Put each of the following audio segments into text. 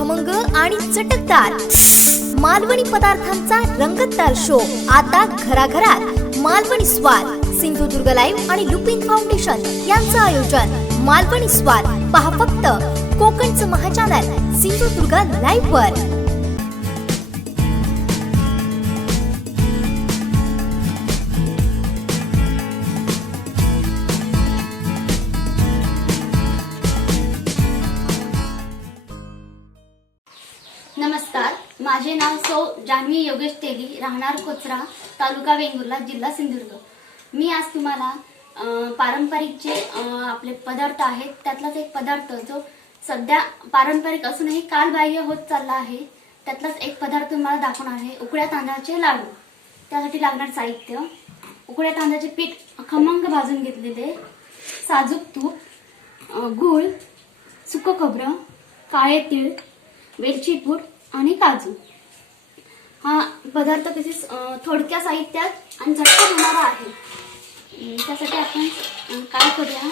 खमंग आणि चटकदार मालवणी पदार्थांचा रंगतदार शो आता घराघरात। मालवणी स्वाद सिंधुदुर्ग लाईव्ह आणि लुपिन फाउंडेशन यांचं आयोजन। मालवणी स्वाद पहा फक्त कोकणचं महाचॅनल सिंधुदुर्ग लाईव्ह वर। नमस्कार, माझे नाव सौ जान्हवी योगेश तेली, राहणार कोचरा, तालुका वेंगुर्ला, जिल्हा सिंधुदुर्ग। मी आज तुम्हाला पारंपरिक जे आपले पदार्थ आहेत त्यातलाच एक पदार्थ जो सध्या पारंपरिक असूनही कालबाह्य होत चालला आहे त्यातलाच एक पदार्थ तुम्हाला दाखवणार आहे। उकड्या तांदळाचे लाडू। त्यासाठी लागणार साहित्य: उकड्या तांदळाचे पीठ खमंग भाजून घेतलेले, साजूक तूप, गूळ, सुकं खोबरं, काळे तीळ, वेलची पूड आणि काजू। हा पदार्थ कशी थोडक्या साहित्यात आणि झटपट होणारा आहे। त्यासाठी आपण काय करूया,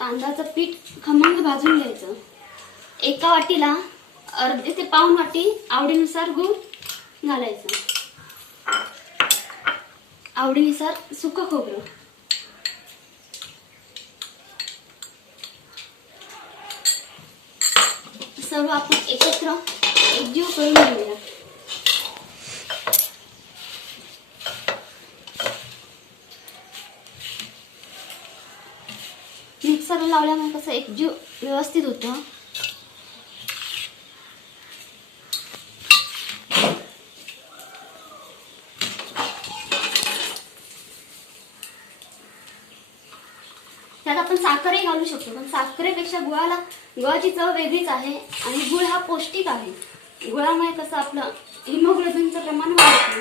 तांदळाचं पीठ खमंग भाजून घ्यायचं। एका वाटीला अर्धी ते पाऊण वाटी आवडीनुसार गूळ घालायचं, आवडीनुसार सुकं खोबरं, सर्व आपण एकत्र एकजीव करून घेऊया। मिक्सरला लावल्यामुळे कसं एकजीव व्यवस्थित होतं। त्यात आपण साखरही घालू शकतो, पण साखरेपेक्षा गुळाची चव वेगळीच आहे आणि गुळ हा पौष्टिक आहे। गुळामुळे कसं आपलं हिमोग्लोबिनचं प्रमाण वाढतं।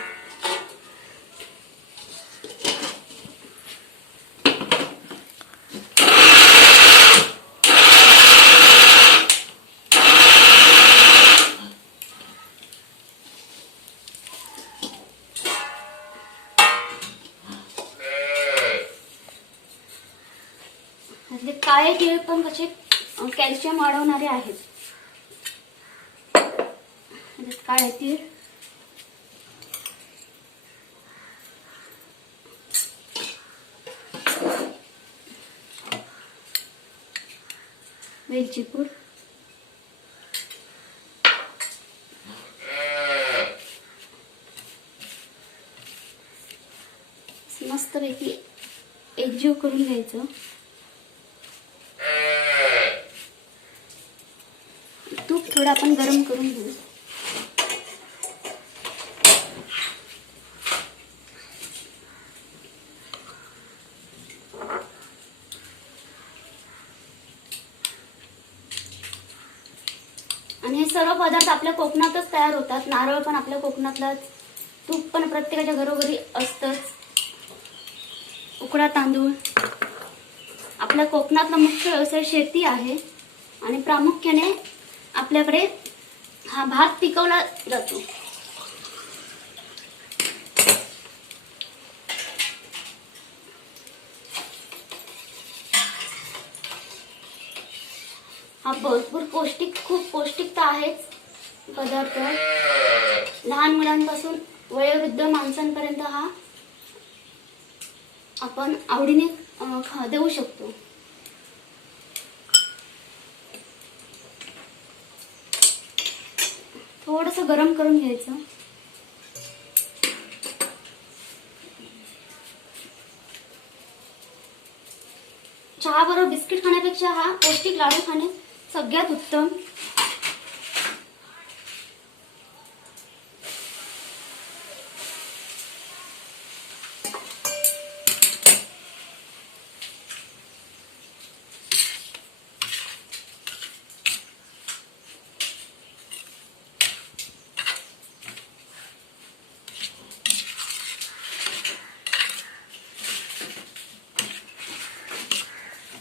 काळे तीळ पण कसे कॅल्शियम वाढवणारे आहेत। काळे तीळ, वेलची पूड, मस्तपैकी एकजीव करून घ्यायचं। तूप थोडं आपण गरम करून घेऊ। आणि हे सर्व पदार्थ आपल्या कोकणातच तयार होतात। नारळ पण आपल्या कोकणातलाच, तूप पण प्रत्येकाच्या घरोघरी असतंच। उकडा तांदूळ, आपल्या कोकणातला मुख्य व्यवसाय शेती आहे आणि प्रामुख्याने आपल्याकडे हा भात पिकवला जातो। हा भरपूर खूप पौष्टिकता आहेच पदार्थ। लहान मुलांपासून वयोवृद्ध माणसांपर्यंत हा आपण आवडीने देऊ शकतो। थोडस गरम करून घ्यायचं। चहा बरोबर बिस्किट खाण्यापेक्षा हा पौष्टिक लाडू खाणे सगळ्यात उत्तम।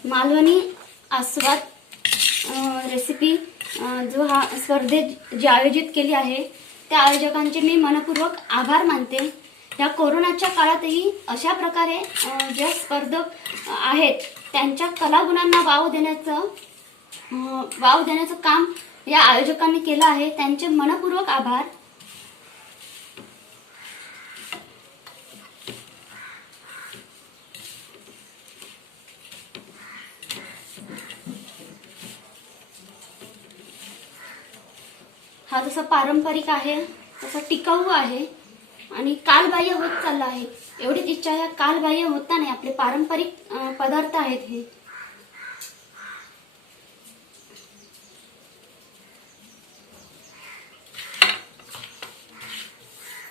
मालवणी आस्वाद रेसिपी जो हा स्पर्धेत जी आयोजित केली आहे त्या आयोजकांचे मी मनपूर्वक आभार मानते। या कोरोनाच्या काळातही अशा प्रकारे ज्या स्पर्धक आहेत त्यांच्या कलागुणांना वाव देण्याचं वाव देण्याचं काम या आयोजकांनी केलं आहे. त्यांचे मनपूर्वक आभार. हा जसा पारंपरिक आहे तसा टिकाऊ आहे आणि कालबाह्य होत चालला आहे. एवढीच इच्छा आहे, कालबाह्य होता नाही. आपले पारंपरिक पदार्थ आहेत हे.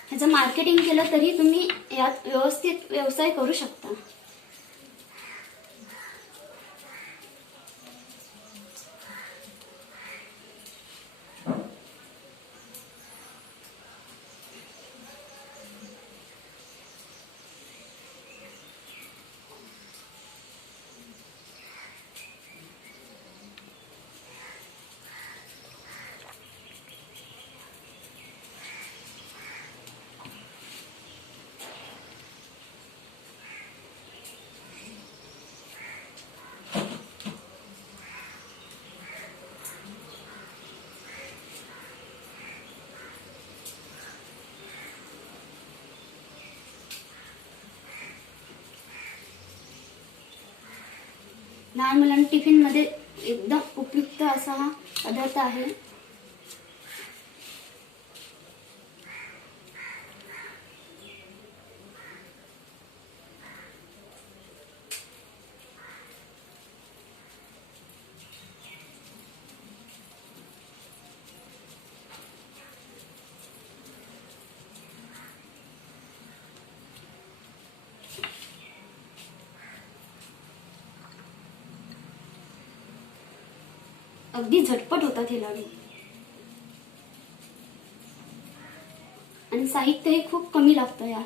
ह्याचं मार्केटिंग केलं तरी तुम्ही यात व्यवस्थित व्यवसाय करू शकता. लहान मुलांना टिफिन मध्ये एकदम उपयुक्त असा हा पदार्थ आहे. अगदी झटपट होतात हे लाडू आणि साहित्यही खूप कमी लागतं या.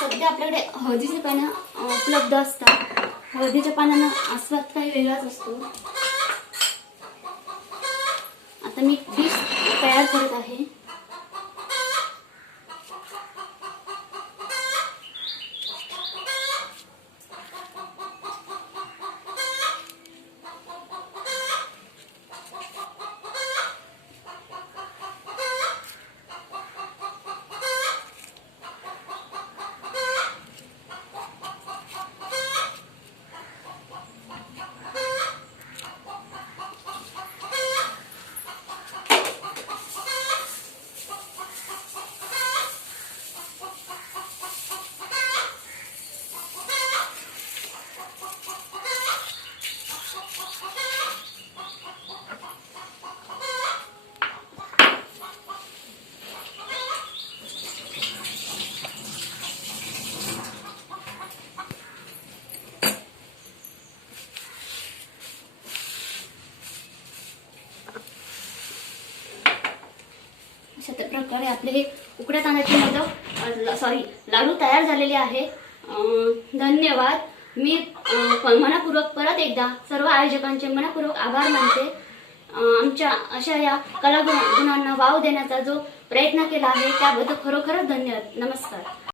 सध्या आपल्याकडे हळदीचे पानं उपलब्ध असतात. हळदीच्या पानांना आस्वाद काही वेगळाच असतो. आता मी डिश तयार करत आहे. आपले हे उकड्या तांदळाचे मोदक लाडू तयार झालेले आहे. धन्यवाद. मी मनपूर्वक परत एकदा सर्व आयोजकांचे मनपूर्वक आभार मानते. आमच्या अशा या कलागुणांना वाव देण्याचा जो प्रयत्न केला आहे त्याबद्दल खरोखरच धन्यवाद. नमस्कार.